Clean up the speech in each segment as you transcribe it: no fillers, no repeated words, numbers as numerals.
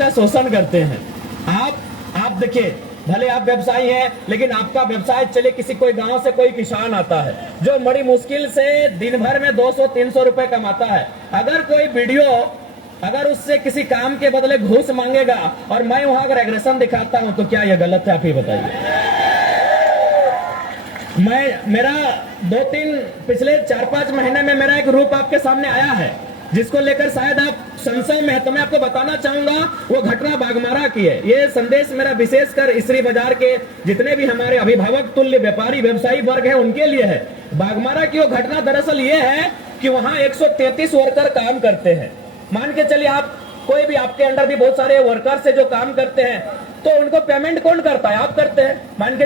का शोषण करते हैं। आप देखिए, भले आप व्यवसायी हैं, लेकिन आपका व्यवसाय चले, किसी कोई गांव से कोई किसान आता है जो बड़ी मुश्किल से दिन भर में 200-300 रुपए कमाता है। अगर कोई वीडियो, अगर उससे किसी काम के बदले घूस मांगेगा और मैं वहां अगर एग्रेशन दिखाता हूं, तो क्या यह गलत है? आप ही बताइए। मेरा 2-3 पिछले 4-5 महीने में मेरा एक रूप आपके सामने आया है, जिसको लेकर शायद आप संशय में है, तो मैं आपको बताना चाहूंगा वो घटना बाघमारा की है। ये संदेश मेरा विशेषकर इसरी बाजार के जितने भी हमारे अभिभावक तुल्य व्यापारी व्यवसायी वर्ग है उनके लिए है। बाघमारा की वो घटना दरअसल ये है कि वहां 133 वर्कर काम करते हैं। मान के चलिए, आप कोई भी, आपके अंडर भी बहुत सारे वर्कर्स है जो काम करते हैं, तो उनको पेमेंट कौन करता है? आप करते हैं। मान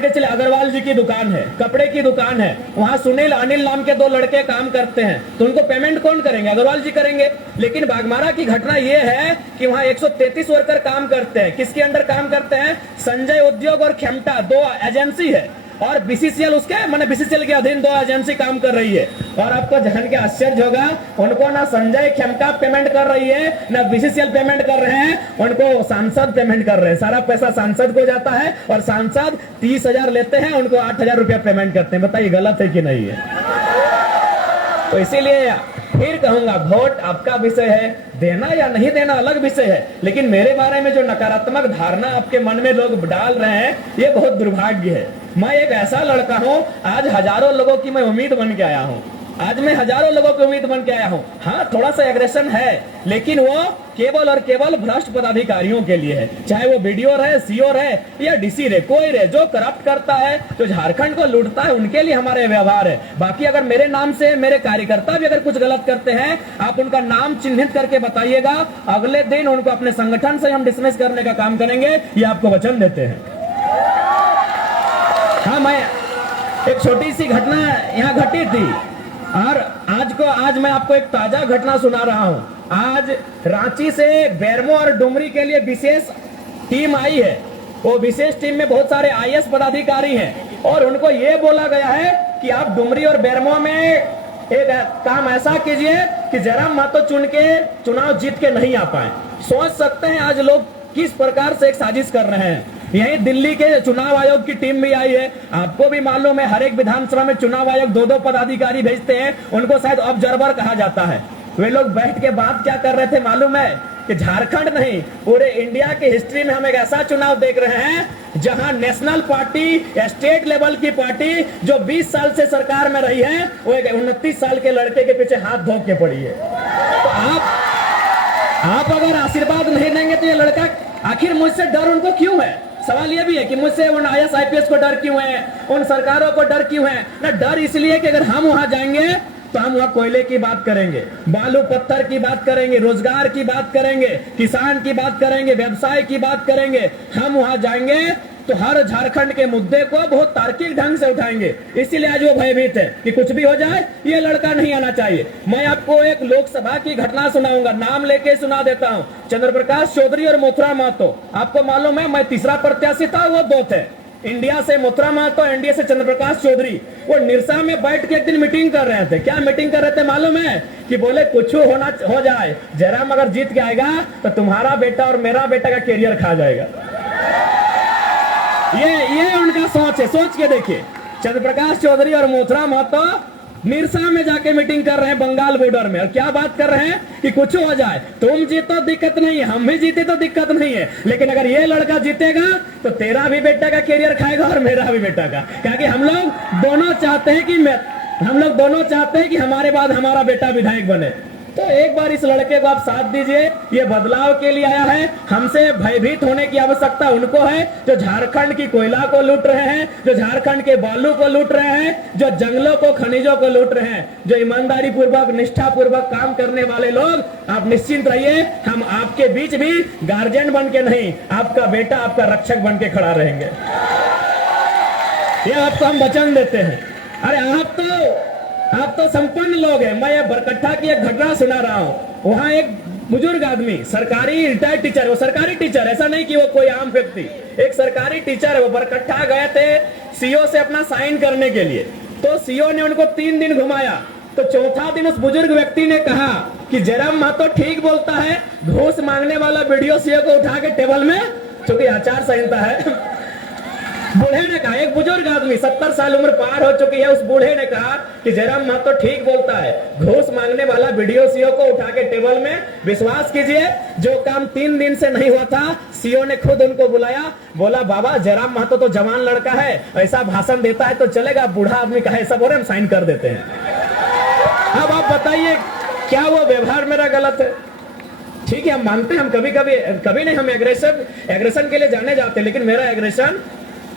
के चलिए अग्रवाल जी की दुकान है, कपड़े की दुकान है, वहां सुनील अनिल नाम के 2 लड़के काम करते हैं, तो उनको पेमेंट कौन करेंगे? अग्रवाल जी करेंगे। लेकिन बाघमारा की घटना यह है कि वहां 133 वर्कर काम करते हैं। किसके अंडर काम करते हैं? संजय उद्योग और खेमटा 2 एजेंसी है, और बीसीसीएल उसके माने बीसीसीएल के अधीन 2 एजेंसी काम कर रही है। और आपको जान के आश्चर्य होगा, उनको ना संजय खेमटा पेमेंट कर रही है, ना बीसीसीएल पेमेंट कर रहे हैं, उनको सांसद पेमेंट कर रहे हैं। सारा पैसा सांसद को जाता है और सांसद 30,000 लेते हैं, उनको 8,000 रुपया पेमेंट करते हैं। बताइए गलत है कि नहीं है? तो इसीलिए फिर कहूंगा, वोट आपका विषय है, देना या नहीं देना अलग विषय है, लेकिन मेरे बारे में जो नकारात्मक धारणा आपके मन में लोग डाल रहे हैं, ये बहुत दुर्भाग्य है। मैं एक ऐसा लड़का हूं, आज हजारों लोगों की मैं उम्मीद बन के आया हूं। आज मैं हजारों लोगों की उम्मीद बन के आया हूं। हाँ, थोड़ा सा एग्रेशन है, लेकिन वो केवल और केवल भ्रष्ट पदाधिकारियों के लिए है। चाहे वो बीडीओ रहे, सीओ रहे या डीसी रहे, कोई रहे, जो करप्ट करता है, जो झारखंड को लूटता है, उनके लिए हमारे व्यवहार है। बाकी अगर मेरे नाम से मेरे कार्यकर्ता भी अगर कुछ गलत करते हैं, आप उनका नाम चिन्हित करके बताइएगा, अगले दिन उनको अपने संगठन से हम डिसमिस करने का काम करेंगे, ये आपको वचन देते हैं। हाँ, मैं एक छोटी सी घटना यहाँ घटी थी, और आज मैं आपको एक ताजा घटना सुना रहा हूं। आज रांची से बेरमो और डुमरी के लिए विशेष टीम आई है। वो विशेष टीम में बहुत सारे आईएएस पदाधिकारी हैं, और उनको ये बोला गया है कि आप डुमरी और बेरमो में एक काम ऐसा कीजिए कि जयराम महतो चुन के चुनाव जीत के नहीं आ पाए। सोच सकते हैं आज लोग किस प्रकार से एक साजिश कर रहे हैं। यही दिल्ली के चुनाव आयोग की टीम भी आई है। आपको भी मालूम है, हर एक विधानसभा में चुनाव आयोग 2-2 पदाधिकारी भेजते हैं, उनको शायद ऑब्जर्वर कहा जाता है। वे लोग बैठ के बात क्या कर रहे थे मालूम है? कि झारखंड नहीं, पूरे इंडिया की हिस्ट्री में हम एक ऐसा चुनाव देख रहे हैं जहां नेशनल पार्टी, स्टेट लेवल की पार्टी जो 20 साल से सरकार में रही है, वो एक 29 साल के लड़के के पीछे हाथ धो के पड़ी है। तो आप अगर आशीर्वाद नहीं देंगे तो ये लड़का, आखिर मुझसे डर उनको क्यों है? सवाल यह भी है कि मुझसे उन आईएएस आईपीएस को डर क्यों है, उन सरकारों को डर क्यों है? ना, डर इसलिए कि अगर हम वहां जाएंगे तो हम वहां कोयले की बात करेंगे, बालू पत्थर की बात करेंगे, रोजगार की बात करेंगे, किसान की बात करेंगे, व्यवसाय की बात करेंगे। हम वहां जाएंगे तो हर झारखंड के मुद्दे को बहुत तार्किक ढंग से उठाएंगे। इसीलिए आज वो भयभीत है कि कुछ भी हो जाए, ये लड़का नहीं आना चाहिए। मैं आपको एक लोकसभा की घटना सुनाऊंगा, नाम लेके सुना देता हूं। चंद्र प्रकाश चौधरी और मथुरा महतो, आपको मालूम है मैं तीसरा प्रत्याशी था, वो 2 थे। इंडिया से मथुरा महतो, एनडीए से चंद्र प्रकाश चौधरी। वो निरसा में बैठ के एक दिन मीटिंग कर रहे थे। क्या मीटिंग कर रहे थे मालूम है? कि बोले कुछ हो जाए, जयराम अगर जीत के आएगा तो तुम्हारा बेटा और मेरा बेटा का कैरियर खा जाएगा। ये उनका सोच है। सोच के देखिए, चंद्र प्रकाश चौधरी और मथुरा महतो निरसा में जाके मीटिंग कर रहे हैं बंगाल बॉर्डर में, और क्या बात कर रहे हैं कि कुछ हो जाए, तुम जीतो दिक्कत नहीं है, हम भी जीते तो दिक्कत नहीं है, लेकिन अगर ये लड़का जीतेगा तो तेरा भी बेटा का कैरियर खाएगा और मेरा भी बेटा का। क्योंकि हम लोग दोनों चाहते हैं कि हमारे बाद हमारा बेटा विधायक बने। तो एक बार इस लड़के को आप साथ दीजिए, ये बदलाव के लिए आया है। हमसे भयभीत होने की आवश्यकता उनको है जो झारखंड की कोयला को लूट रहे हैं, जो झारखंड के बालू को लूट रहे हैं, जो जंगलों को, खनिजों को लूट रहे हैं, जो ईमानदारी पूर्वक, निष्ठा पूर्वक काम करने वाले लोग। आप निश्चिंत रहिए, हम आपके बीच भी गार्जियन बन के नहीं, आपका बेटा आपका रक्षक बन के खड़ा रहेंगे। ये आपको हम वचन देते हैं। अरे आप तो संपन्न लोग हैं। मैं ये बरकट्ठा की एक घटना सुना रहा हूं। वहां एक बुजुर्ग आदमी, सरकारी रिटायर्ड टीचर, वो सरकारी टीचर, ऐसा नहीं कि वो कोई आम व्यक्ति, एक सरकारी टीचर है। वो बरकट्ठा गए थे सीओ से अपना साइन करने के लिए। तो सीओ ने उनको 3 दिन घुमाया। तो चौथा दिन उस बुजुर्ग व्यक्ति ने कहा कि जयराम महतो ठीक बोलता है, घूस मांगने वाला वीडियो सीओ को उठा के टेबल में, चूंकि आचार संहिता है, बूढ़े ने कहा, एक बुजुर्ग आदमी 70 साल उम्र पार हो चुकी है, उस बूढ़े ने कहा कि जयराम महतो ठीक बोलता है, घूस मांगने वाला वीडियो सीओ को उठा के टेबल में, विश्वास कीजिए जो काम 3 दिन से नहीं हुआ था, सीओ ने खुद उनको बुलाया, बोला बाबा जयराम महतो तो जवान लड़का है, ऐसा भाषण देता है तो चलेगा, बूढ़ा आदमी कहे ऐसा बोले हम साइन कर देते हैं। अब आप बताइए क्या वो व्यवहार मेरा गलत है? ठीक है, हम मानते हैं, हम कभी नहीं हम एग्रेशन के लिए जाने जाते, लेकिन मेरा एग्रेशन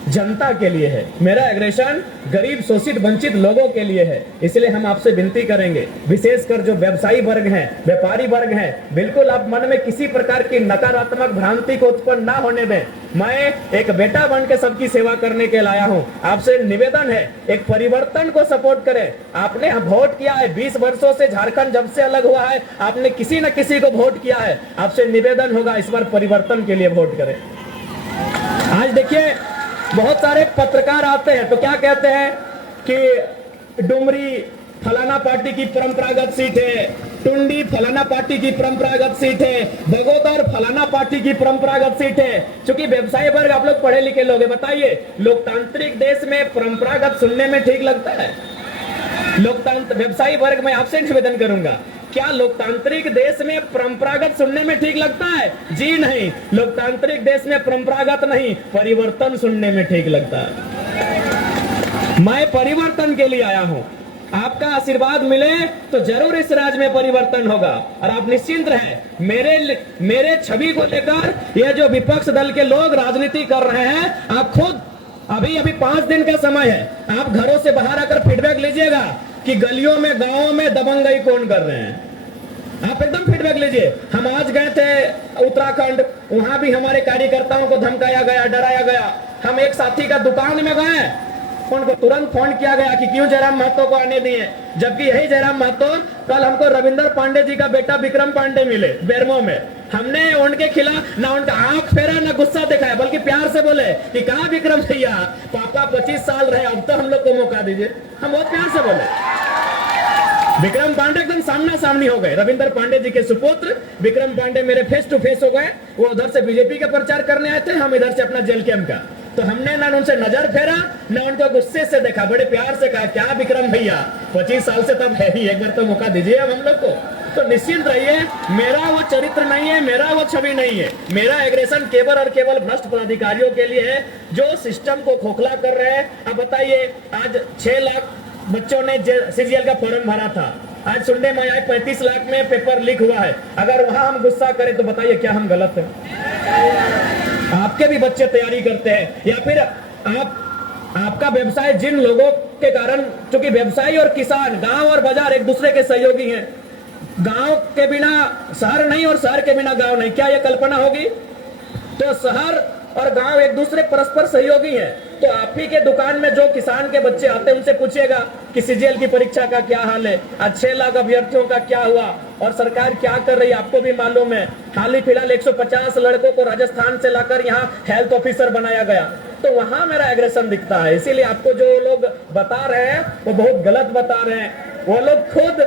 जनता के लिए है, मेरा एग्रेशन गरीब शोषित वंचित लोगों के लिए है। इसलिए हम आपसे विनती करेंगे, विशेषकर जो व्यवसायी वर्ग हैं, व्यापारी वर्ग हैं, बिल्कुल आप मन में किसी प्रकार की नकारात्मक भ्रांति को उत्पन्न ना होने दें। मैं एक बेटा बन के सबकी सेवा करने के लाया हूं, आपसे निवेदन है एक परिवर्तन को सपोर्ट करें। आपने वोट किया है, 20 वर्षों से झारखंड जब से अलग हुआ है आपने किसी न किसी को वोट किया है, आपसे निवेदन होगा इस बार परिवर्तन के लिए वोट करें। आज देखिए बहुत सारे पत्रकार आते हैं तो क्या कहते हैं कि डुमरी फलाना पार्टी की परंपरागत सीट है, टुंडी फलाना पार्टी की परंपरागत सीट है, बगोदर फलाना पार्टी की परंपरागत सीट है। चूंकि व्यवसायी वर्ग आप लोग पढ़े लिखे लोग हैं, बताइए लोकतांत्रिक देश में परंपरागत सुनने में ठीक लगता है? लोकतंत्र व्यवसायी वर्ग में आपसे निवेदन करूंगा, क्या लोकतांत्रिक देश में परंपरागत सुनने में ठीक लगता है? जी नहीं, लोकतांत्रिक देश में परंपरागत नहीं, परिवर्तन सुनने में ठीक लगता है। मैं परिवर्तन के लिए आया हूं, आपका आशीर्वाद मिले तो जरूर इस राज्य में परिवर्तन होगा और आप निश्चिंत रहें। मेरे छवि को लेकर ये जो विपक्ष दल के लोग राजनीति कर रहे हैं, आप खुद अभी 5 दिन का समय है, आप घरों से बाहर आकर फीडबैक लीजिएगा कि गलियों में गांवों में दबंगई कौन कर रहे हैं। आप एकदम फीडबैक लीजिए। हम आज गए थे उत्तराखंड, वहां भी हमारे कार्यकर्ताओं को धमकाया गया, डराया गया। हम एक साथी का दुकान में गए, उनको तुरंत फोन किया गया कि क्यों जयराम महतो को आने दिए, जबकि यही जयराम महतो कल हमको रविंदर पांडे जी का बेटा विक्रम पांडे मिले बेरमो में। हमने उनके खिलाफ ना उनका आंख फेरा ना गुस्सा दिखाया, बल्कि प्यार से बोले कि कहा विक्रम भैया पापा 25 साल रहे, अब तो हम लोग को मौका दीजिए। हम बहुत प्यार से बोले। विक्रम पांडे एकदम सामना सामनी हो गए, रविंदर पांडे जी के सुपुत्र विक्रम पांडे मेरे फेस टू फेस हो गए। वो उधर से बीजेपी का प्रचार करने आए थे, हम इधर से अपना जेल कैंप का। तो हमने ना उनसे नजर फेरा ना उनको गुस्से से देखा, बड़े प्यार से कहा क्या विक्रम भैया 25 साल से तब है ही, एक बार तो मौका दीजिए अब हम लोग को। तो निश्चिंत रहिए, मेरा वो चरित्र नहीं है, मेरा वो छवि नहीं है। मेरा एग्रेशन केवल और केवल भ्रष्ट पदाधिकारियों के लिए है जो सिस्टम को खोखला कर रहे हैं। अब बताइए, आज 6 लाख बच्चों ने सीजीएल का फॉर्म भरा था, आज सुनने में आया 35 लाख में पेपर लीक हुआ है। अगर वहां हम गुस्सा करें तो बताइए क्या हम गलत हैं? आपके भी बच्चे तैयारी करते हैं, या फिर आपका व्यवसाय जिन लोगों के कारण, क्योंकि व्यवसायी और किसान, गांव और बाजार एक दूसरे के सहयोगी हैं। गांव के बिना शहर नहीं और शहर के बिना गांव नहीं, क्या यह कल्पना होगी? तो शहर और गांव एक दूसरे परस्पर सहयोगी हैं। तो आप ही के दुकान में जो किसान के बच्चे आते हैं उनसे पूछिएगा कि सीजीएल की परीक्षा का क्या हाल है, आज 6 लाख अभ्यर्थियों का क्या हुआ और सरकार क्या कर रही है, आपको भी मालूम है। हाल ही फिलहाल 150 लड़कों को राजस्थान से लाकर यहाँ हेल्थ ऑफिसर बनाया गया। तो वहां मेरा एग्रेशन दिखता है। इसीलिए आपको जो लोग बता रहे हैं वो बहुत गलत बता रहे हैं। वो लोग खुद,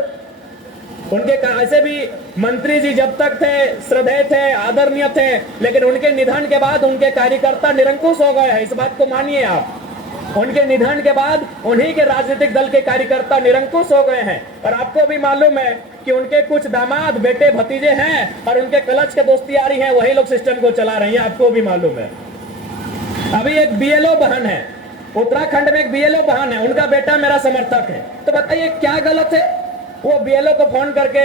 उनके ऐसे भी मंत्री जी जब तक थे श्रद्धेय थे, आदरणीय थे, लेकिन उनके निधन के बाद उनके कार्यकर्ता निरंकुश हो गए हैं। इस बात को मानिए आप। उनके निधन के बाद उन्हीं के राजनीतिक दल के कार्यकर्ता निरंकुश हो गए हैं। और आपको भी मालूम है कि उनके कुछ दामाद, बेटे, भतीजे हैं और उनके क्लच के दोस्तियारी हैं, वही लोग सिस्टम को चला रहे हैं, आपको भी मालूम है। अभी एक बीएलओ बहन है, उत्तराखंड में एक बीएलओ बहन है, उनका बेटा मेरा समर्थक है। तो बताइए क्या गलत है? वो बीएलओ को फोन करके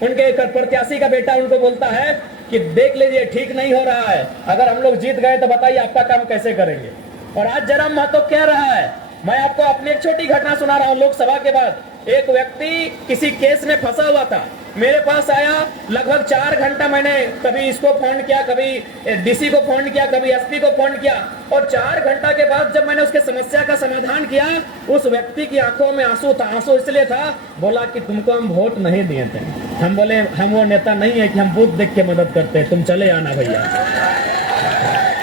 उनके प्रत्याशी का बेटा उनको बोलता है कि देख लीजिए ठीक नहीं हो रहा है, अगर हम लोग जीत गए तो बताइए आपका काम कैसे करेंगे। और आज जयराम महतो कह रहा है, मैं आपको अपनी एक छोटी घटना सुना रहा हूं। लोकसभा के बाद एक व्यक्ति किसी केस में फंसा हुआ था, मेरे पास आया, लगभग 4 घंटा मैंने कभी इसको फोन किया, कभी डीसी को फोन किया, कभी एसपी को फोन किया, और 4 घंटा के बाद जब मैंने उसके समस्या का समाधान किया, उस व्यक्ति की आंखों में आंसू था। आंसू इसलिए था, बोला कि तुमको हम वोट नहीं दिए थे। हम बोले हम वो नेता नहीं है कि हम बूथ देख के मदद करते हैं, तुम चले आना भैया,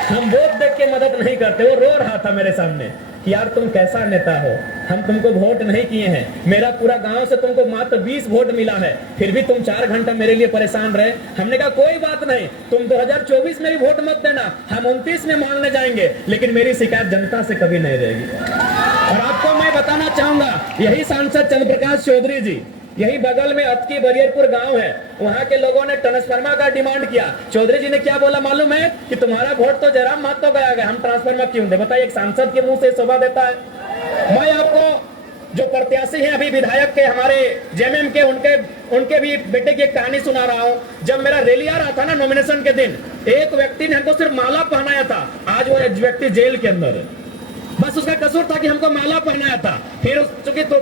हम वोट देख के मदद नहीं करते। वो रो रहा था मेरे सामने। कि यार तुम कैसा नेता हो, हम तुमको वोट नहीं किए हैं, मेरा पूरा गांव से तुमको मात्र 20 वोट मिला है, फिर भी तुम 4 घंटा मेरे लिए परेशान रहे। हमने कहा कोई बात नहीं, तुम 2024 में भी वोट मत देना, हम 29 में मांगने जाएंगे, लेकिन मेरी शिकायत जनता से कभी नहीं रहेगी। और आपको मैं बताना चाहूंगा, यही सांसद चंद्र प्रकाश चौधरी जी, यही बगल में अतकी बरियरपुर गांव है, वहां के लोगों ने ट्रांसफार्मर का डिमांड किया। चौधरी जी ने क्या बोला मालूम है कि तुम्हारा वोट तो जयराम महतो गया है, हम ट्रांसफार्मर क्यों दे? बताइए, एक सांसद के मुंह से शोभा देता है? मैं आपको जो प्रत्याशी हैं अभी विधायक के हमारे जेएमएम के, उनके भी बेटे की एक कहानी सुना रहा हूं। जब मेरा रैली आ रहा था ना नॉमिनेशन के दिन, एक व्यक्ति ने हमको सिर्फ माला पहनाया था, आज वो व्यक्ति जेल के अंदर है। बस उसका कसूर था कि हमको माला पहनाया था, फिर चूंकि तो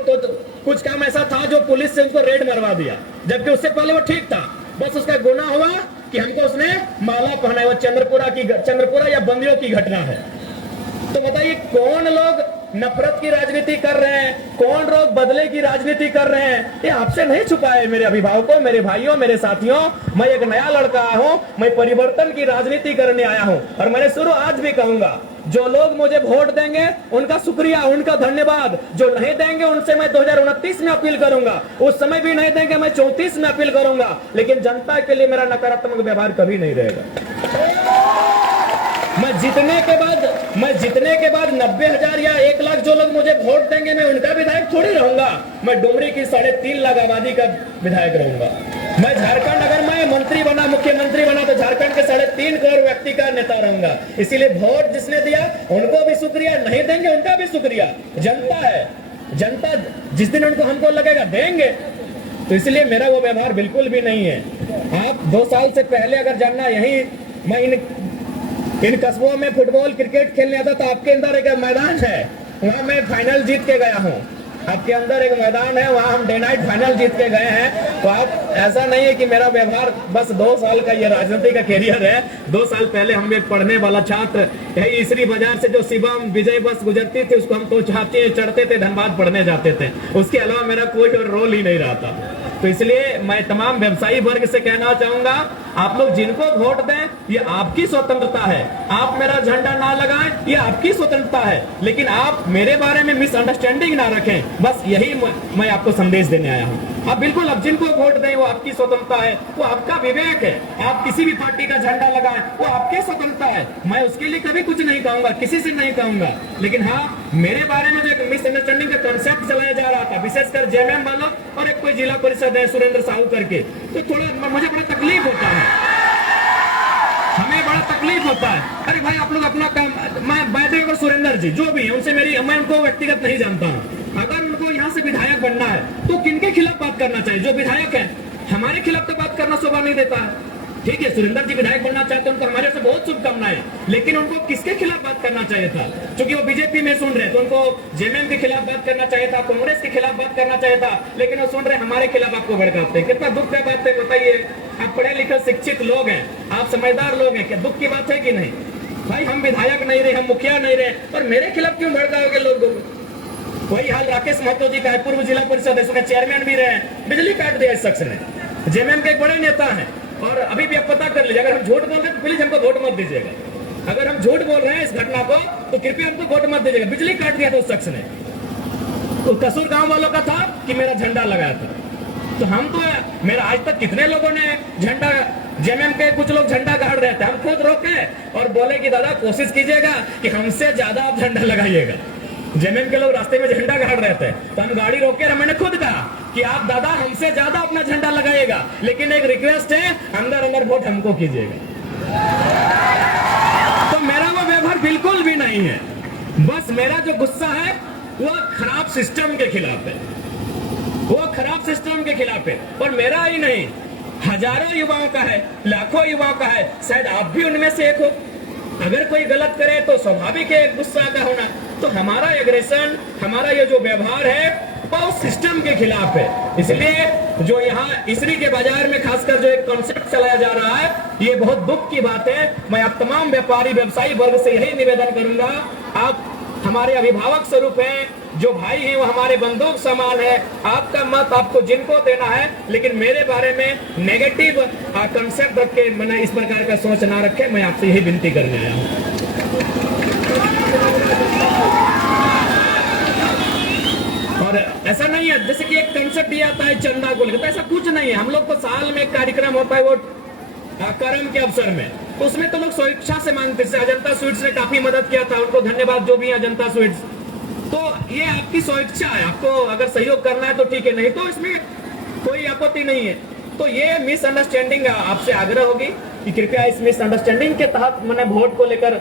कुछ काम ऐसा था जो पुलिस से उसको रेड मरवा दिया, जबकि उससे पहले वो ठीक था। बस उसका गुनाह हुआ कि हमको उसने माला पहनाया। वो चंद्रपुरा या बंदियों की घटना है। तो बताइए, कौन लोग नफरत की राजनीति कर रहे हैं, कौन लोग बदले की राजनीति कर रहे हैं? ये आपसे नहीं छुपा है मेरे अभिभावकों, मेरे भाइयों, मेरे साथियों। मैं एक नया लड़का आया हूं, मैं परिवर्तन की राजनीति करने आया हूं। और मैंने शुरू आज भी कहूंगा, जो लोग मुझे वोट देंगे उनका शुक्रिया, उनका धन्यवाद। जो नहीं देंगे उनसे मैं 2029 में अपील करूंगा, उस समय भी नहीं देंगे मैं 34 में अपील करूंगा, लेकिन जनता के लिए मेरा नकारात्मक व्यवहार कभी नहीं रहेगा। मैं जीतने के बाद 90,000 या 1 लाख जो लोग मुझे वोट देंगे, मैं उनका विधायक थोड़ी रहूंगा। मैं डुमरी की 3.5 लाख आबादी का विधायक रहूंगा। मैं झारखंड, अगर मैं मंत्री बना, मुख्यमंत्री बना, तो झारखंड के 3.5 करोड़ व्यक्ति का नेता रहूंगा। इसीलिए वोट जिसने दिया उनको भी शुक्रिया, नहीं देंगे उनका भी शुक्रिया। जनता है, जनता जिस दिन उनको हमको लगेगा देंगे, तो इसलिए मेरा वो व्यवहार बिल्कुल भी नहीं है। आप 2 साल से पहले अगर जानना, यही मैं इन कस्बों में फुटबॉल क्रिकेट खेलने आता था। आपके अंदर एक मैदान है, वहां मैं फाइनल जीत के गया हूं। आपके अंदर एक मैदान है, वहां हम डे नाइट फाइनल जीत के गए हैं। तो आप, ऐसा नहीं है कि मेरा व्यवहार बस 2 साल का ये राजनीति का कैरियर है। 2 साल पहले हम एक पढ़ने वाला छात्र, यही इसरी बाजार से जो शिवम विजय बस गुजरती थी, उसको हम तो चाहते चढ़ते थे, धनबाद पढ़ने जाते थे। उसके अलावा मेरा कोई और रोल ही नहीं रहा था। तो इसलिए मैं तमाम व्यवसायी वर्ग से कहना चाहूंगा, आप लोग जिनको वोट दें, ये आपकी स्वतंत्रता है। आप मेरा झंडा ना लगाएं, ये आपकी स्वतंत्रता है, लेकिन आप मेरे बारे में मिसअंडरस्टैंडिंग ना रखें। बस यही मैं आपको संदेश देने आया हूं। आप बिल्कुल, अब जिनको वोट दें वो आपकी स्वतंत्रता है, वो आपका विवेक है। आप किसी भी पार्टी का झंडा लगाएं, वो आपकी स्वतंत्रता है। मैं उसके लिए कभी कुछ नहीं कहूंगा, किसी से नहीं कहूंगा। लेकिन हाँ, मेरे बारे में जो एक मिसअंडरस्टैंडिंग का कंसेप्ट चलाया जा रहा था, विशेषकर जेएमएम वालों और एक कोई जिला परिषद है सुरेंद्र साहू करके, तो थोड़ा मुझे बड़ा तकलीफ होता है, हमें बड़ा तकलीफ होता है। अरे भाई, आप लोग अपना काम, मैं और सुरेंद्र जी जो भी है, उनसे मैं उनको व्यक्तिगत नहीं जानता हूँ। अगर उनको यहाँ से विधायक बनना है तो किनके खिलाफ बात करना चाहिए? जो विधायक है, हमारे खिलाफ तो बात करना शोभा नहीं देता है। ठीक है, सुरेंद्र जी विधायक बनना चाहते हैं, उनको हमारे से बहुत शुभकामनाएं, लेकिन उनको किसके खिलाफ बात करना चाहिए था? क्योंकि वो बीजेपी में सुन रहे, तो उनको जेएमएम के खिलाफ बात करना चाहिए था, कांग्रेस के खिलाफ बात करना चाहिए था, लेकिन वो सुन रहे हमारे खिलाफ आपको भड़काते हैं। कितना दुख का बात है, बताइए। आप पढ़े लिखे शिक्षित लोग हैं, आप समझदार लोग हैं, क्या दुख की बात है कि नहीं? भाई, हम विधायक नहीं रहे, हम मुखिया नहीं रहे, और मेरे खिलाफ क्यों भड़काओगे लोग? वही हाल राकेश महतो जी का है, पूर्व जिला परिषद है, चेयरमैन भी रहे, बिजली काट दिया इस शख्स ने। जेएमएम के एक बड़े नेता हैं, और अभी भी आप पता कर लीजिए, अगर हम झूठ बोल रहे हैं तो प्लीज हमको वोट मत दीजिएगा। अगर हम झूठ बोल रहे हैं इस घटना को, तो कृपया हमको वोट मत दीजिएगा। बिजली काट दिया था उस शख्स ने, तो कसूर गांव वालों का था कि मेरा झंडा लगाया था। तो हम तो, मेरा आज तक कितने लोगों ने झंडा, जेएमएम के कुछ लोग झंडा गाड़ रहे थे, हम खुद रोके और बोले कि दादा कोशिश कीजिएगा कि हमसे ज्यादा आप झंडा लगाइएगा। जेएमएम के लोग रास्ते में झंडा गाड़ रहे थे, तो हम गाड़ी रोके, मैंने खुद कहा कि आप दादा हमसे ज्यादा अपना झंडा लगाइएगा, लेकिन एक रिक्वेस्ट है, अंदर वोट हमको कीजिएगा। तो मेरा वो व्यवहार बिल्कुल भी नहीं है। बस मेरा जो गुस्सा है वो खराब सिस्टम के खिलाफ है, वो खराब सिस्टम के खिलाफ है। और मेरा ही नहीं, हजारों युवाओं का है, लाखों युवाओं का है, शायद आप भी उनमें से एक हो। अगर कोई गलत करे तो स्वाभाविक है गुस्सा का होना। तो हमारा एग्रेशन, हमारा ये जो व्यवहार है वो सिस्टम के खिलाफ है। इसलिए जो यहाँ इसरी के बाजार में खासकर जो एक कॉन्सेप्ट चलाया जा रहा है, ये बहुत दुख की बात है। मैं आप तमाम व्यापारी व्यवसायी वर्ग से यही निवेदन करूंगा, आप हमारे अभिभावक स्वरूप हैं, जो भाई हैं वो हमारे बंदूक समान है। आपका मत आपको जिनको देना है, लेकिन मेरे बारे में नेगेटिव कंसेप्ट रख के मैंने इस प्रकार का सोच ना रखे। मैं आपसे यही विनती करने आया हूँ। ऐसा नहीं है जैसे कि एक कंसेप्ट दिया आता है चंदा को लेकर, तो ऐसा कुछ नहीं है। हम लोग तो साल में एक कार्यक्रम होता है वो करम के अवसर में, तो उसमें तो लोग स्वेच्छा से मांगते हैं। अजंता स्वीट्स ने काफी मदद किया था, उनको धन्यवाद जो भी है अजंता स्वीट्स। तो ये आपकी स्वेच्छा है, आपको अगर सहयोग करना है तो ठीक है, नहीं तो इसमें कोई आपत्ति नहीं है। तो ये मिसअंडरस्टैंडिंग आपसे आग्रह होगी कि कृपया इस मिसअंडरस्टैंडिंग के तहत मैंने वोट को लेकर